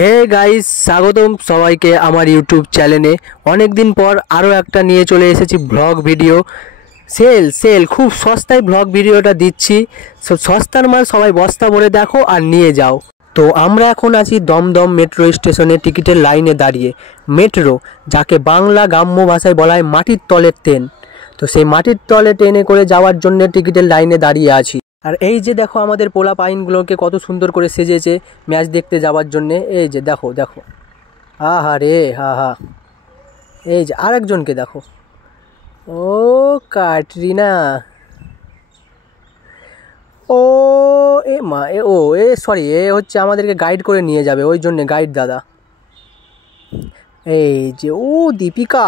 Hey guys, স্বাগতম সবাইকে আমার ইউটিউব চ্যানেলে। অনেক দিন পর আরও একটা নিয়ে চলে এসেছি ব্লগ ভিডিও। সেল খুব সস্তায় ব্লগ ভিডিওটা দিচ্ছি। সস্তার মাল সবাই বস্তা ভরে দেখো আর নিয়ে যাও। তো আমরা এখন আছি দমদম মেট্রো স্টেশনে টিকিটের লাইনে দাঁড়িয়ে। মেট্রো, যাকে বাংলা গ্রাম্য ভাষায় বলা হয় মাটির তলের ট্রেন, তো সেই মাটির তলে ট্রেনে করে যাওয়ার জন্য টিকিটের লাইনে দাঁড়িয়ে আছি। আর এই যে দেখো আমাদের পোলা পাইনগুলোকে কত সুন্দর করে সেজেছে ম্যাচ দেখতে যাওয়ার জন্যে। এই যে দেখো দেখো, আহা রে হা। এই যে আরেকজনকে দেখো, ও ক্যাটরিনা, ও এ মা সরি, এ হচ্ছে আমাদেরকে গাইড করে নিয়ে যাবে, ওই জন্যে গাইড দাদা। এই যে ও দীপিকা।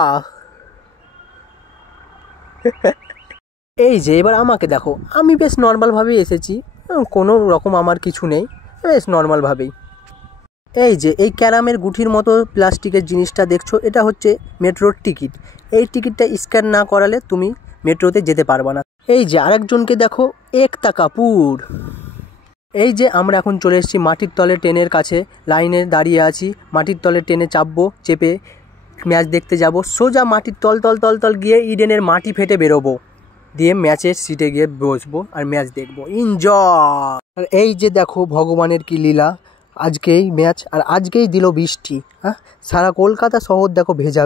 এই যে এবার আমাকে দেখো, আমি বেশ নর্মালভাবেই এসেছি, কোনো রকম আমার কিছু নেই, বেশ নর্মালভাবেই। এই যে এই ক্যারামের গুঠির মতো প্লাস্টিকের জিনিসটা দেখছো, এটা হচ্ছে মেট্রোর টিকিট। এই টিকিটটা স্ক্যান না করালে তুমি মেট্রোতে যেতে পারবে না। এই যে আরেকজনকে দেখো, একতা কাপুর। এই যে আমরা এখন চলে এসেছি মাটির তলে ট্রেনের কাছে, লাইনে দাঁড়িয়ে আছি। মাটির তলে ট্রেনে চাপবো, চেপে ম্যাচ দেখতে যাব। সোজা মাটির তল গিয়ে ইডেনের মাটি ফেটে বেরোবো, দিয়ে ম্যাচের সিটে গিয়ে বসবো আর ম্যাচ দেখবো, এনজয়। আর এই যে দেখো ভগবানের কি লীলা, আজকেই ম্যাচ আর আজকেই দিল বৃষ্টি। হ্যাঁ, সারা কলকাতা শহর দেখো ভেজা।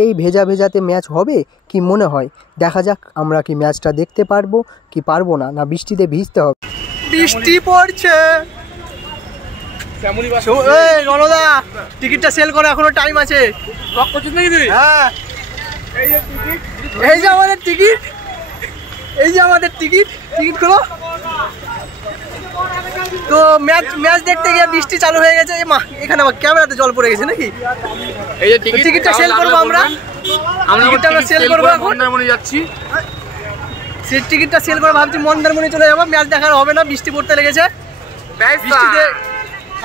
এই ভেজাতে ম্যাচ হবে কি মনে হয়? দেখা যাক আমরা কি ম্যাচটা দেখতে পারবো কি পারবো না, না বৃষ্টিতে ভিজতে হবে। বৃষ্টি পড়ছে। রণদা, টিকিটটা সেল করো, এখনো টাইম আছে। হ্যাঁ, এই যে আমাদের টিকিট, টিকিট খোলো। তো ম্যাচ দেখতে গিয়ে বৃষ্টি চালু হয়ে গেছে। মা, এখানে আমার ক্যামেরাতে জল পড়ে গেছে নাকি? এই যে টিকিটটা সেল করবো আমরা সেল করবো এখন। মন্দারমণি যাচ্ছি, সেই টিকিটটা সেল করে ভাবছি মন্দারমণি চলে যাবো। ম্যাচ দেখার হবে না, বৃষ্টি পড়তে লেগেছে। বৃষ্টিতে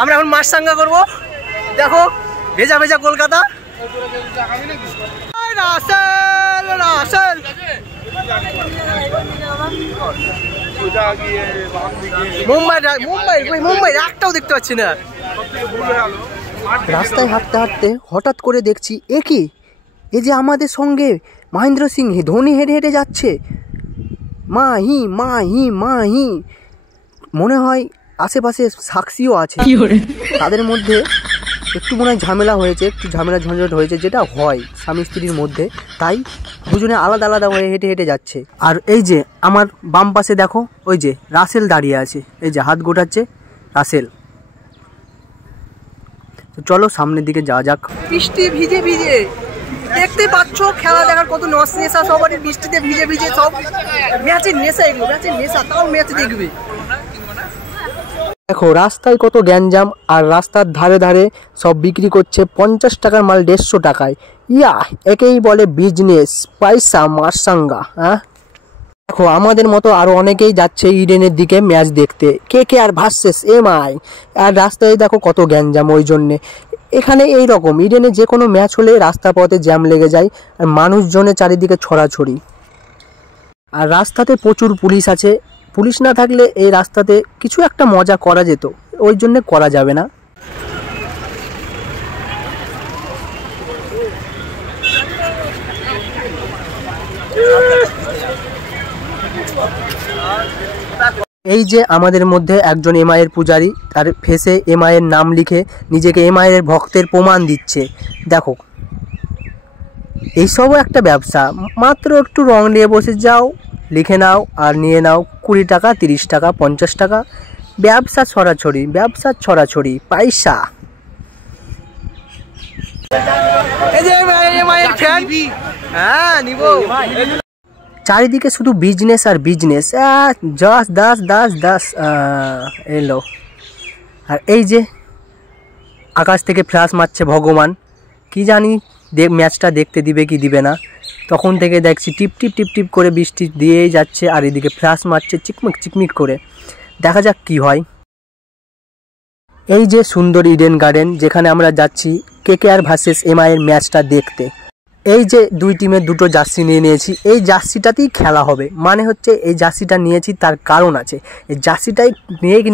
আমরা এখন মাছরাঙা করবো। দেখো ভেজা কলকাতা। মুম্বাই একটাও দেখতে পাচ্ছি না। রাস্তায় হাঁটতে হঠাৎ করে দেখছি, এ যে আমাদের সঙ্গে মহেন্দ্র সিং ধোনি হেঁটে যাচ্ছে। মাহি মনে হয় আশেপাশে সাক্ষীও আছে, তাদের মধ্যে একটু মনে হয় ঝামেলা হয়েছে, একটু ঝামেলা ঝঞ্ঝট হয়েছে, যেটা হয় স্বামী স্ত্রীর মধ্যে। তাই দুজনে আলাদা হয়ে হেঁটে যাচ্ছে। আর এই যে আমার বাম পাশে দেখো, ওই যে রাসেল দাঁড়িয়ে আছে, এই যে হাত গোটাচ্ছে রাসেল। তো চলো সামনের দিকে যাওয়া যাক। বৃষ্টি ভিজে দেখতে পাচ্ছ, খেলা দেখার কত নেশা সবারই, বৃষ্টিতে ভিজে সব ম্যাচের নেশা, এগুলো ম্যাচের নেশা, তাও ম্যাচ দেখবে। দেখো রাস্তায় কত গ্যাঞ্জাম, আর রাস্তার ধারে সব বিক্রি করছে 50 টাকার মাল 150 টাকায়। একেই বলে বিজনেস, পয়সা মারসাঙ্গা। হ্যাঁ, দেখো আমাদের মতো আরো অনেকেই যাচ্ছে ইডেনের দিকে ম্যাচ দেখতে, KKR ভার্সেস MI। আর রাস্তায় দেখো কত গ্যাঞ্জাম, ওই জন্যে এখানে এই রকম ইডেনে যে কোনো ম্যাচ হলে রাস্তা পথে জ্যাম লেগে যায়, আর মানুষজনের চারিদিকে ছড়াছড়ি। আর রাস্তাতে প্রচুর পুলিশ আছে, পুলিশ না থাকলে এই রাস্তাতে কিছু একটা মজা করা যেত, ওই জন্য করা যাবে না। এই যে আমাদের মধ্যে একজন MI এর পূজারি, তার ফেসে MI এর নাম লিখে নিজেকে MI এর ভক্তের প্রমাণ দিচ্ছে। দেখো এইসবও একটা ব্যবসা, মাত্র একটু রং নিয়ে বসে যাও, লিখে নাও আর নিয়ে নাও 20 টাকা 30 টাকা 50 টাকা। ব্যবসা ছড়াছড়ি পয়সা। চারিদিকে শুধু বিজনেস আর বিজনেস, দাস এলো। আর এই যে আকাশ থেকে ফ্ল্যাশ মারছে ভগবান, কি জানি ম্যাচটা দেখতে দিবে কি দিবে না। তখন থেকে দেখছি টিপ করে বৃষ্টি দিয়েই যাচ্ছে, আর এদিকে ফ্ল্যাশ মারছে চিকমিক করে। দেখা যাক কি হয়। এই যে সুন্দর ইডেন গার্ডেন, যেখানে আমরা যাচ্ছি KKR ভার্সেস MI এর ম্যাচটা দেখতে। এই যে দুই টিমের দুটো জার্সি নিয়ে নিয়েছি, এই জার্সিটাতেই খেলা হবে। মানে হচ্ছে এই জার্সিটা নিয়েছি তার কারণ আছে, এই জার্সিটাই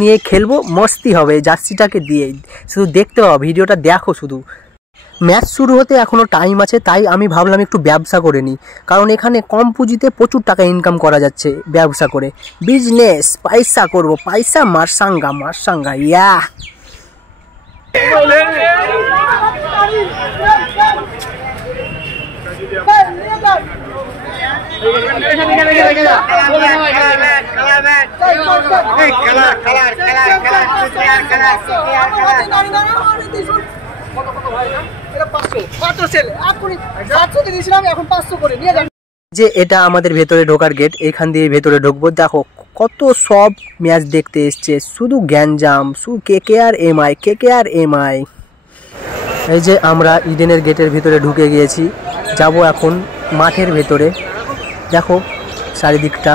নিয়ে খেলবো, মস্তি হবে এই জার্সিটাকে দিয়েই। শুধু দেখতে পাবো, ভিডিওটা দেখো শুধু। ম্যাচ শুরু হতে এখনও টাইম আছে, তাই আমি ভাবলাম একটু ব্যবসা করে নিই, কারণ এখানে কম পুঁজিতে প্রচুর টাকা ইনকাম করা যাচ্ছে ব্যবসা করে। বিজনেস পয়সা করব, পয়সা মারসাঙ্গা ইয়া। যে এটা আমাদের ভেতরে ঢোকার গেট, এখান দিয়ে ভেতরে ঢুকবো। দেখো কত সব ম্যাচ দেখতে এসছে, শুধু গ্যাঞ্জাম, শুধু KKR MI। এই যে আমরা ইডেনের গেটের ভিতরে ঢুকে গিয়েছি, যাব এখন মাঠের ভেতরে। দেখো চারিদিকটা,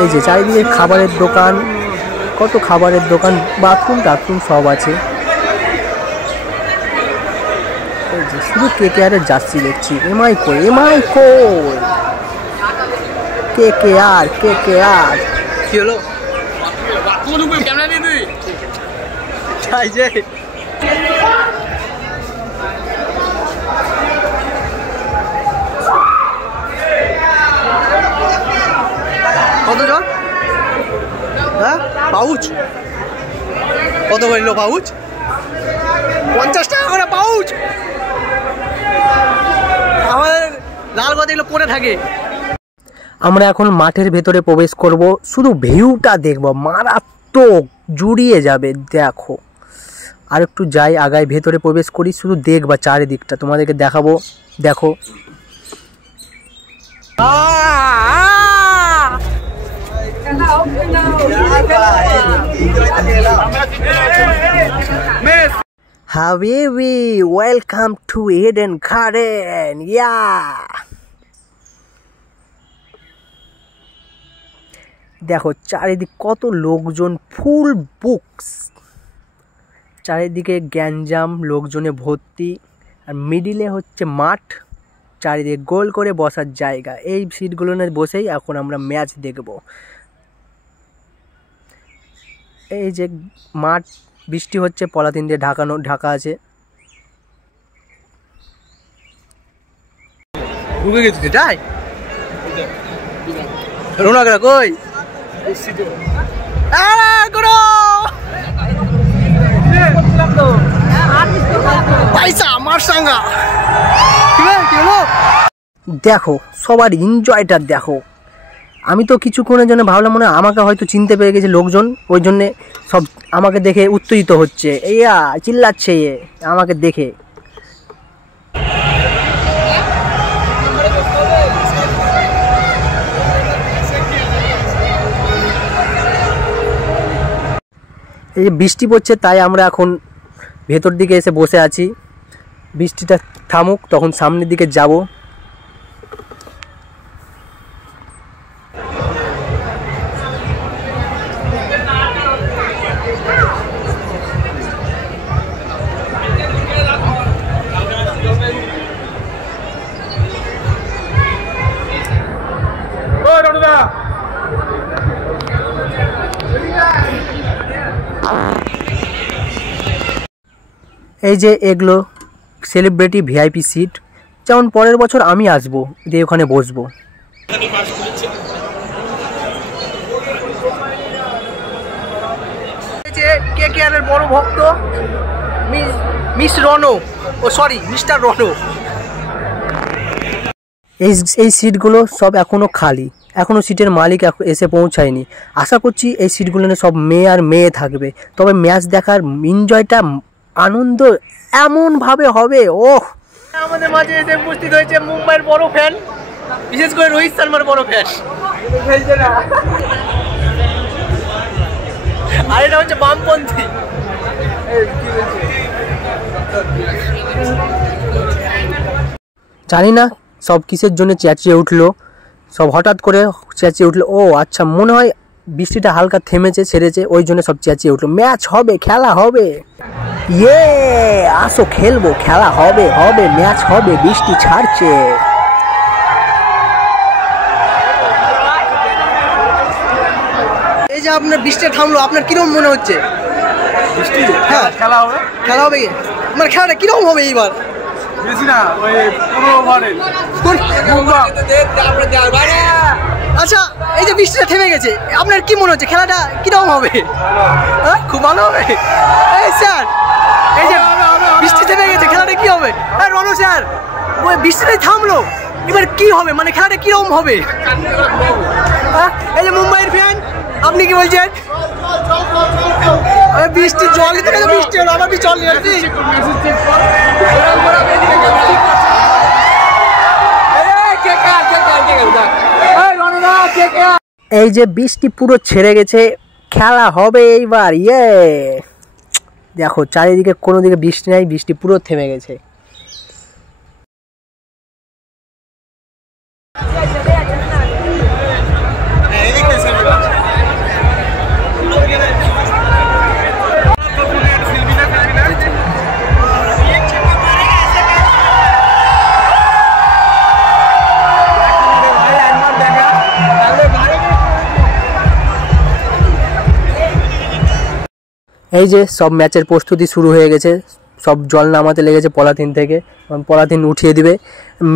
এই যে চারিদিকে খাবারের দোকান, কত খাবারের দোকান, বাথরুম সব আছে। এই যে শুধু KKR এর জার্সি দেখছি, MI কই KKR কি হলো ক্যামেরা নিয়ে তুই চাই যে কত জন? হ্যাঁ পাউচ কত বলল? পাউচ 50 টাকা করে পাউচ। আমাদের লালগঞ্জে এগুলো পড়ে থাকে। আমরা এখন মাঠের ভেতরে প্রবেশ করব, শুধু ভিউটা দেখব, মারাত্মক জুড়িয়ে যাবে। দেখো আর একটু যাই আগায়, ভেতরে প্রবেশ করি, শুধু দেখবা চারিদিকটা, তোমাদেরকে দেখাবো। দেখো হাবিবি, ওয়েলকাম টু ইডেন গার্ডেন ইয়া। দেখো চারিদিক কত লোকজন, ফুল বুকস, চারিদিকে গ্যাঞ্জাম, লোকজনে ভর্তি, আর মিডিলে হচ্ছে মাঠ, চারিদিকে গোল করে বসার জায়গা। এই সিটগুলোতে বসেই এখন আমরা ম্যাচ দেখব। এই যে মাঠ, বৃষ্টি হচ্ছে, পলিথিন দিয়ে ঢাকা আছে। ঢুকে গেছি তাই রোনাগরা কই দেখো সবার এনজয়টা দেখো। আমি তো কিছুক্ষণের জন্য ভাবলাম মনে হয় আমাকে হয়তো চিনতে পেরে গেছে লোকজন, ওই জন্যে সব আমাকে দেখে উত্তেজিত হচ্ছে, এইয়া চিল্লাচ্ছে আমাকে দেখে। এই যে বৃষ্টি পড়ছে, তাই আমরা এখন ভেতর দিকে এসে বসে আছি। বৃষ্টিটা থামুক, তখন সামনের দিকে যাব। এই যে এগুলো সেলিব্রিটি ভিআইপি সিট, যেমন পরের বছর আমি আসবো, দিয়ে ওখানে বসবো। এই যে KKR এর বড় ভক্ত মিস্টার রনো। এই সিটগুলো সব এখনো খালি, এখনো সিটের মালিক এসে পৌঁছায়নি। আশা করছি এই সিটগুলো সব মেয়ে থাকবে, তবে ম্যাচ দেখার এনজয়টা, আনন্দ এমনভাবে হবে। ওহ, আমাদের মাঝে এসে উপস্থিত হয়েছে মুম্বাইয়ের বড় ফ্যান, বিশেষ করে রোহিত শর্মার বড় ফ্যান। আর এটা হচ্ছে বামপন্থী। জানি না সব কিসের জন্য চেঁচিয়ে উঠলো, সব হঠাৎ করে চেঁচিয়ে উঠলো। ও আচ্ছা, মনে হয় বৃষ্টিটা হালকা থেমেছে, ছেড়েছে, ওই জন্য সব চেঁচিয়ে উঠলো ম্যাচ হবে, খেলা হবে। ইয়ে আসো খেলবো, খেলা হবে, হবে ম্যাচ হবে, বৃষ্টি ছাড়ছে। এই যে আপনার বৃষ্টি থামলো, আপনার কিরকম মনে হচ্ছে? বৃষ্টি? হ্যাঁ খেলা হবে। খেলা হবে, মানে খেলাটা কিরকম হবে এইবার? বেশি না, ওই 15 ওভারের। আচ্ছা, এই যে বৃষ্টিটা থেমে গেছে, আপনার কি মনে হচ্ছে খেলাটা কিরকম হবে? হ্যাঁ খুব ভালো হবে। এই স্যার, এই যে বৃষ্টি থেমে গেছে, খেলাটা কি হবে? রনু স্যার, ওই বৃষ্টিটাই থামলো, এবার কি হবে, মানে খেলাটা কিরকম হবে? এই যে মুম্বাইয়ের ফ্যান, আপনি কি বলছেন? বৃষ্টি জল দিতে গেছে, বৃষ্টি হলো, আমার জল নিয়ে আসছি। এই যে বৃষ্টি পুরো ছেড়ে গেছে, খেলা হবে এইবার। ইয়ে দেখো চারিদিকে কোনো দিকে বৃষ্টি নাই, বৃষ্টি পুরো থেমে গেছে। এই যে সব ম্যাচের প্রস্তুতি শুরু হয়ে গেছে, সব জল নামাতে লেগেছে পলাথিন থেকে, পলাথিন উঠিয়ে দিবে,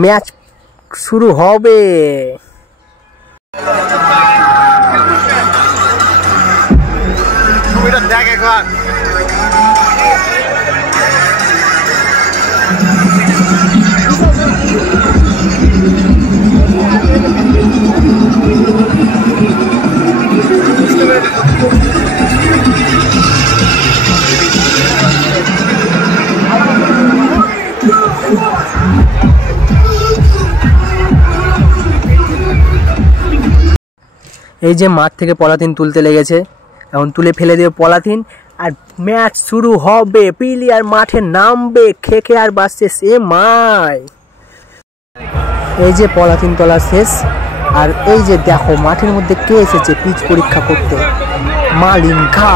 ম্যাচ শুরু হবে। দেখ একবার এই যে মাঠ থেকে পলাথিন তুলতে লেগেছে, এখন তুলে ফেলে দেবে পলাথিন, আর ম্যাচ শুরু হবে। প্লেয়ার মাঠে নামবে, KKR ভার্সেস এমআই। এই যে পলাথিন তোলা শেষ, আর এই যে দেখো মাঠের মধ্যে কে এসেছে পিচ পরীক্ষা করতে, মালিঙ্গা।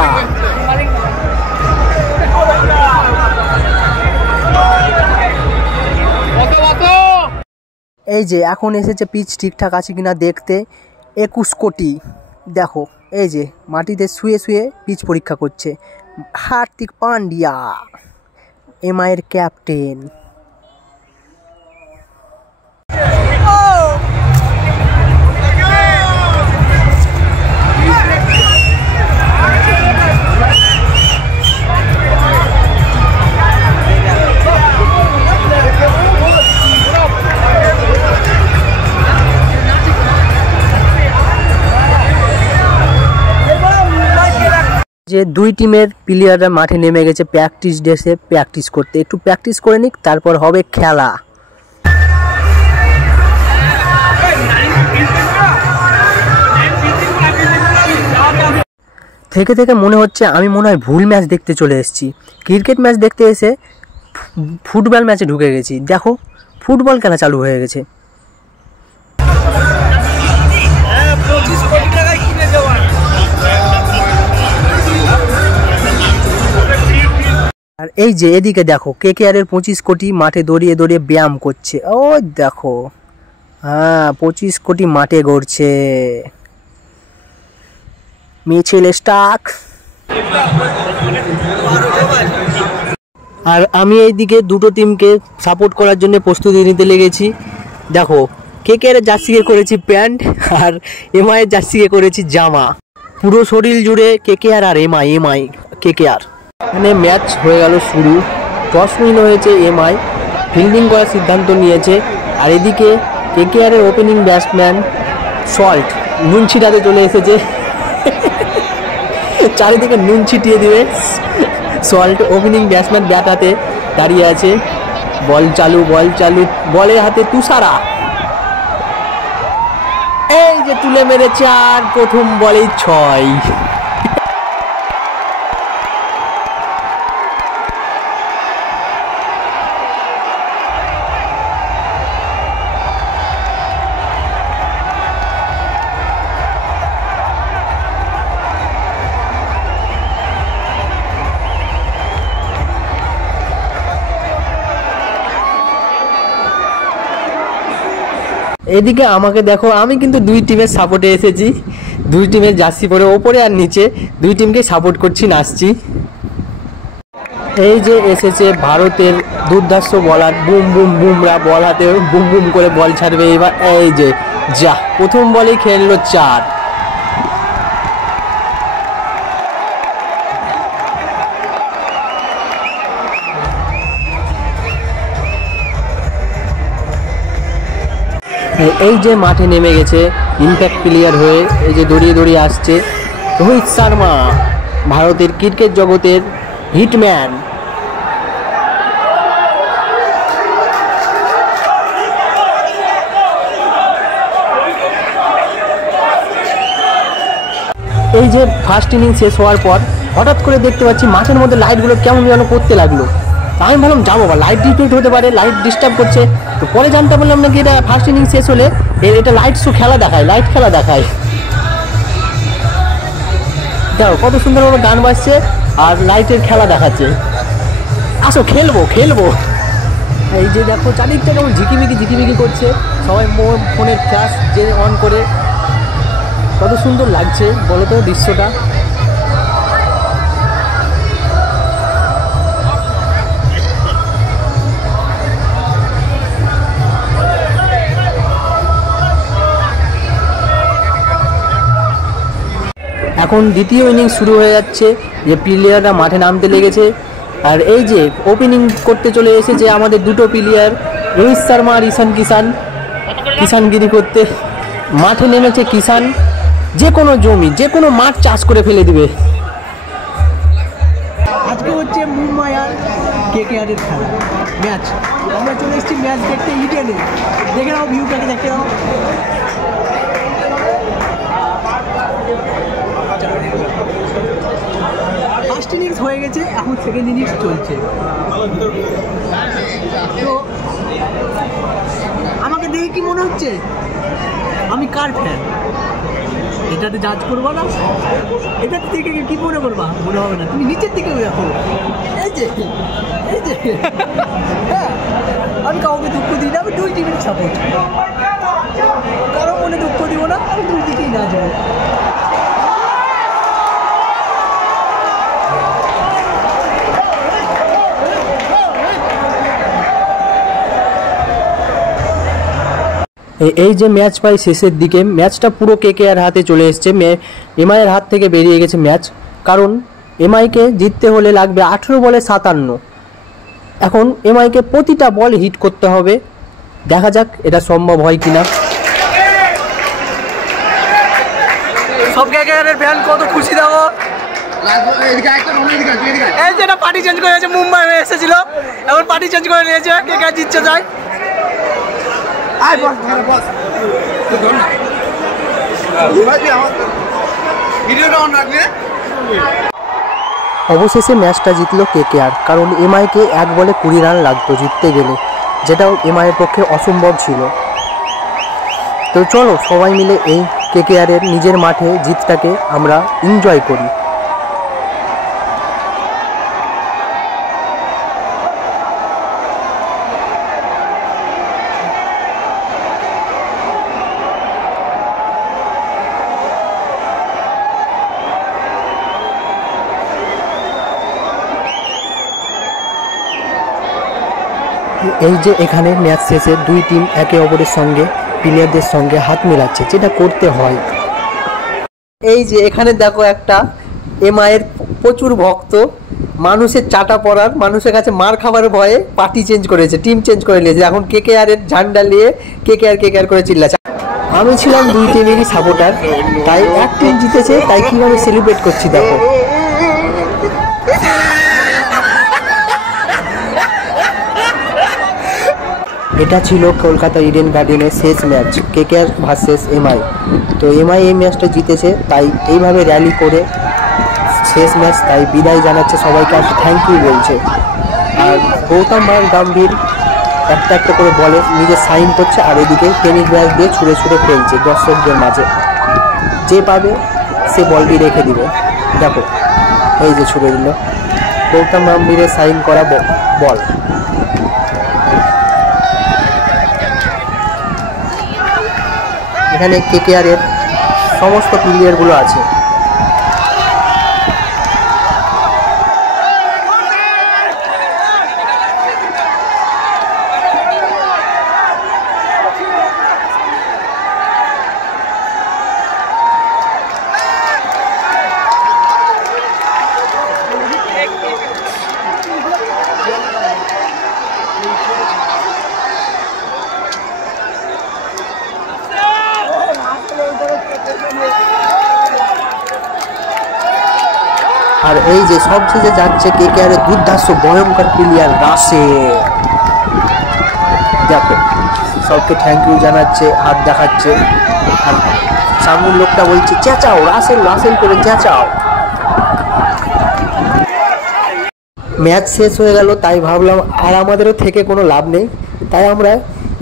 এই যে এখন এসেছে পিচ ঠিকঠাক আছে কিনা দেখতে, 21 কোটি। দেখো এই যে মাটিতে শুয়ে শুয়ে পিচ পরীক্ষা করছে হার্দিক পান্ডিয়া, এমআইয়ের ক্যাপ্টেন। যে দুই টিমের প্লেয়াররা মাঠে নেমে গেছে প্র্যাকটিস ড্রেসে প্র্যাকটিস করতে, একটু প্র্যাকটিস করে নিক, তারপর হবে খেলা। থেকে থেকে মনে হচ্ছে আমি মনে হয় ভুল ম্যাচ দেখতে চলে এসেছি, ক্রিকেট ম্যাচ দেখতে এসে ফুটবল ম্যাচে ঢুকে গেছি। দেখো ফুটবল খেলা চালু হয়ে গেছে। আর এই যে এদিকে দেখো KKR এর 25 কোটি মাঠে দৌড়িয়ে দৌড়িয়ে ব্যায়াম করছে। ও দেখো, হ্যাঁ 25 কোটি মাঠে গড়ছে। Mitchell Starc. আর আমি এইদিকে দুটো টিমকে সাপোর্ট করার জন্য প্রস্তুতি নিতে লেগেছি। দেখো KKR এর জার্সিকে করেছি প্যান্ট, আর এমআই এর জার্সিকে করেছি জামা। পুরো শরীর জুড়ে KKR আর এমআই KKR। এখানে ম্যাচ হয়ে গেল শুরু, টস উইন হয়েছে এমআই, ফিল্ডিং করার সিদ্ধান্ত নিয়েছে। আর এদিকে KKR এর ওপেনিং ব্যাটসম্যান সল্ট নুন ছিটাতে চলে এসেছে, চারিদিকে নুন ছিটিয়ে দিবে। সল্ট ওপেনিং ব্যাটসম্যান ব্যাট হাতে দাঁড়িয়ে আছে, বল চালু, বল চালু, বলের হাতে তুষারা। এই যে তুলে মেরেছে, আর প্রথম বলেই 6। এদিকে আমাকে দেখো, আমি কিন্তু দুই টিমের সাপোর্টে এসেছি, দুই টিমের জার্সি পরে ওপরে আর নিচে দুই টিমকে সাপোর্ট করছি, নাচছি। এই যে এসেছে ভারতের দুর্ধর্ষ বলার বুম বুম বুমরা, বল হাতে বুম বুম করে বল ছাড়বে এবার। এই যে যা প্রথম বলেই খেললো 4। এই যে মাঠে নেমে গেছে ইম্প্যাক্ট প্লেয়ার হয়ে, এই যে দড়িয়ে দড়িয়ে আসছে রোহিত শর্মা, ভারতের ক্রিকেট জগতের হিটম্যান। এই যে ফার্স্ট ইনিংস শেষ হওয়ার পর হঠাৎ করে দেখতে পাচ্ছি মাঠের মধ্যে লাইটগুলো কেমন যেন করতে লাগলো। আমি ভাবলাম যাবো বা লাইট ডিস্টার্ব হতে পারে, লাইট ডিস্টার্ব করছে। তো পরে জানতে পারলাম নাকি এটা ফার্স্ট ইনিংস শেষ হলে এটা লাইট শো খেলা দেখায়, লাইট খেলা দেখায়। দেখো কত সুন্দর করে গান বাজছে আর লাইটের খেলা দেখাচ্ছে। আসো খেলবো খেলবো। এই যে দেখো চারিদিকটা কেমন ঝিকিমিকি করছে, সবাই ফোনের ফ্ল্যাশ যে অন করে। কত সুন্দর লাগছে বলো তো দৃশ্যটা। এখন দ্বিতীয় ইনিংস শুরু হয়ে যাচ্ছে, যে প্লেয়াররা মাঠে নামতে লেগেছে। আর এই যে ওপেনিং করতে চলে এসেছে আমাদের দুটো প্লেয়ার, রোহিত শর্মা আর ঈশান কিষানগিরি করতে মাঠে নেমেছে। কিষান যে কোনো জমি যে কোনো মাঠ চাষ করে ফেলে দিবে। আজকে হচ্ছে মুম্বাই আর কেকেআরের খেলা ম্যাচ। আমরা চলে এসেছি ম্যাচ দেখতে ইডেনে। দেখে নাও ভিউটাকে, দেখে নাও। ফার্স্ট ইনিংস হয়ে গেছে, এখন সেকেন্ড ইনিংস চলছে। তো আমাকে দেখে কি মনে হচ্ছে আমি কার ফ্যান এটাতে জাজ করবো না। এটার থেকে কি মনে করবা, মনে হবে না। তুমি নিচের দিকে দেখো, এই যে হ্যাঁ, আমি কাউকে দুঃখ দিই না, আমি দুই টিমের সাপোর্ট। কারো মনে দুঃখ দিব না, আমি দুই দিকেই না যাবো। এই যে ম্যাচ পাই শেষের দিকে, ম্যাচটা পুরো কেকেআর হাতে চলে এসছে, এমআইয়ের হাত থেকে বেরিয়ে গেছে ম্যাচ। কারণ এমআইকে জিততে হলে লাগবে 18 বলে 57। এখন এমআইকে প্রতিটা বল হিট করতে হবে, দেখা যাক এটা সম্ভব হয় কিনা। সব কেকেআরের ফ্যান কত খুশি দেখো। এই যে এটা পার্টি চেঞ্জ করে গেছে, মুম্বাই হয়ে এসেছিল, এখন পার্টি চেঞ্জ করে নিয়েছে, কেকেআর জিতছে যায়। অবশেষে ম্যাচটা জিতলো কেকেআর, কারণ এমআইকে 1 বলে 20 রান লাগতো জিততে গেলে, যেটাও এমআইয়ের পক্ষে অসম্ভব ছিল। তো চলো সবাই মিলে এই কেকেআরের নিজের মাঠে জিতটাকে আমরা এনজয় করি। এই যে এখানে ম্যাচ শেষে দুই টিম একে অপরের সঙ্গে প্লেয়ারদের সঙ্গে হাত মেলাচ্ছে, যেটা করতে হয়। এই যে এখানে দেখো একটা এমআইয়ের প্রচুর ভক্ত, মানুষের চাটা পড়ার, মানুষের কাছে মার খাবার ভয়ে পার্টি চেঞ্জ করেছে, টিম চেঞ্জ করে নিয়েছে। এখন কেকেআরের ঝান্ডা নিয়ে কেকেআর করে চিল্লাচ্ছে। আমি ছিলাম দুই টিমেরই সাপোর্টার, তাই এক টিম জিতেছে, তাই কিভাবে সেলিব্রেট করছি দেখো। এটা ছিল কলকাতা ইডেন গার্ডেনের শেষ ম্যাচ, কেকেআর ভার্সেস এমআই। তো এমআই এই ম্যাচটা জিতেছে, তাই এইভাবে র্যালি করে শেষ ম্যাচ, তাই বিদায় জানাচ্ছে সবাইকে, আর থ্যাংক ইউ বলছে। আর গৌতম গম্ভীর একটা একটা করে বলে নিজে সাইন করছে, আর এদিকে টেনিস ব্যাট দিয়ে ছুঁড়ে ফেলছে দর্শকদের মাঝে। যে পাবে সে বলটি রেখে দিবে। দেখো এই যে ছুঁড়ে দিল গৌতম গম্ভীরের সাইন করা বল। এখানে কেকেআরের সমস্ত প্লেয়ারগুলো আছে। আর এই যে সবশেষে যাচ্ছে কেকেআরের দুর্ধর্ষ ভয়ঙ্কর প্লেয়ার রাসেল। দেখো সবকে থ্যাংক ইউ জানাচ্ছে, হাত দেখাচ্ছে, আর সামনের লোকটা বলছে চেঁচাও রাসেল রাসেল করে চেঁচাও। ম্যাচ শেষ হয়ে গেল, তাই ভাবলাম আর আমাদেরও থেকে কোনো লাভ নেই, তাই আমরা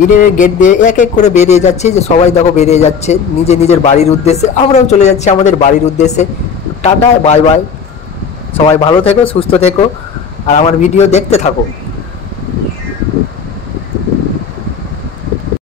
ইডেনের গেট দিয়ে এক এক করে বেরিয়ে যাচ্ছি। যে সবাই দেখো বেরিয়ে যাচ্ছে নিজের নিজের বাড়ির উদ্দেশ্যে, আমরাও চলে যাচ্ছি আমাদের বাড়ির উদ্দেশ্যে। টাটা, বাই বাই, সবাই ভালো থেকো, সুস্থ থেকো, আর আমার ভিডিও দেখতে থাকো।